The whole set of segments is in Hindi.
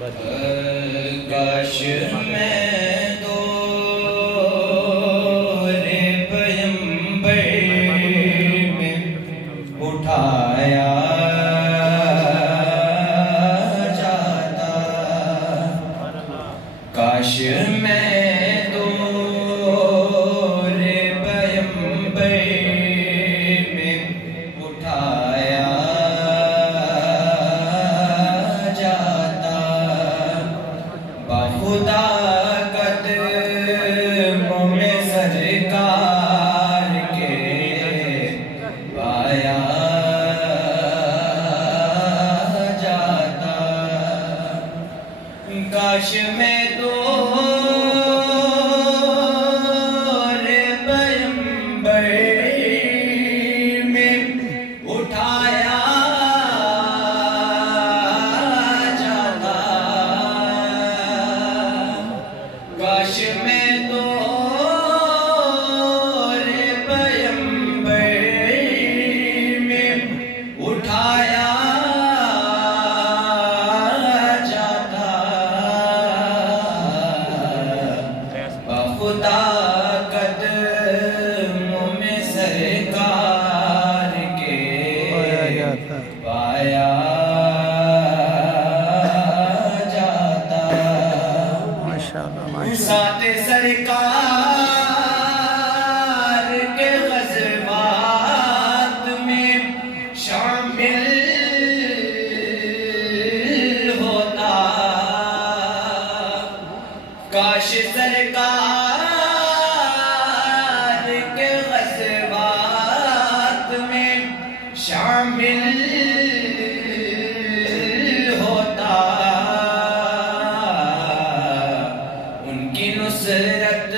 काश मैं दो रे पैगंबर में उठाया जाता, काश मैं दो रे पैगंबर में उठाया खुदा कदमों में सरकार के पाया जाता, काश मैं दो रे पैगंबर में उठाया काश मैं तो रे पैगंबर में उठाया जाता, खुदा कदमों में सरकार के पाया साथ सरकार के ग़ज़वात में शामिल होता, काश सरकार के ग़ज़वात में शामिल होता, नुसरत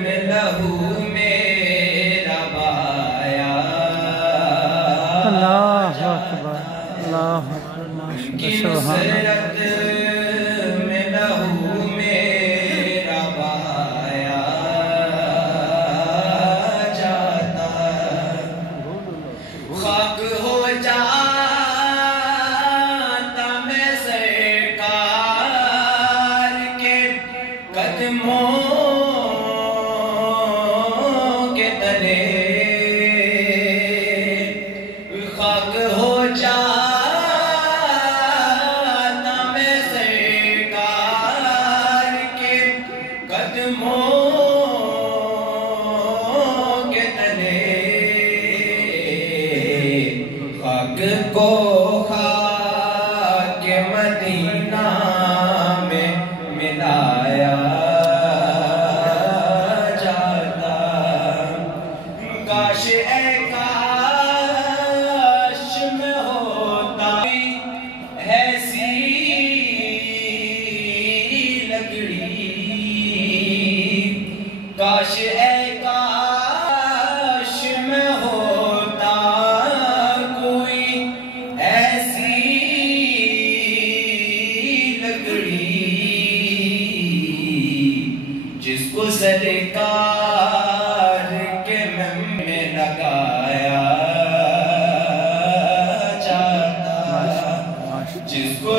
में लहू मेरा बहाया, अल्लाह अकबर, अल्लाह अकबर, उनकी नुसरत में लहू मेरा बहाया जाता, खाक हो जाता मैं सरकार के कदमों के तले, खाक हो जाता मैं सरकार के कदमों के तले, खाक को खाक मदीना में मिलाया जाता, काश काश में होता ऐसी लकड़ी, काश काश में होता कोई ऐसी लकड़ी जिसको सरकार के महम में लगाया जाता, जिसको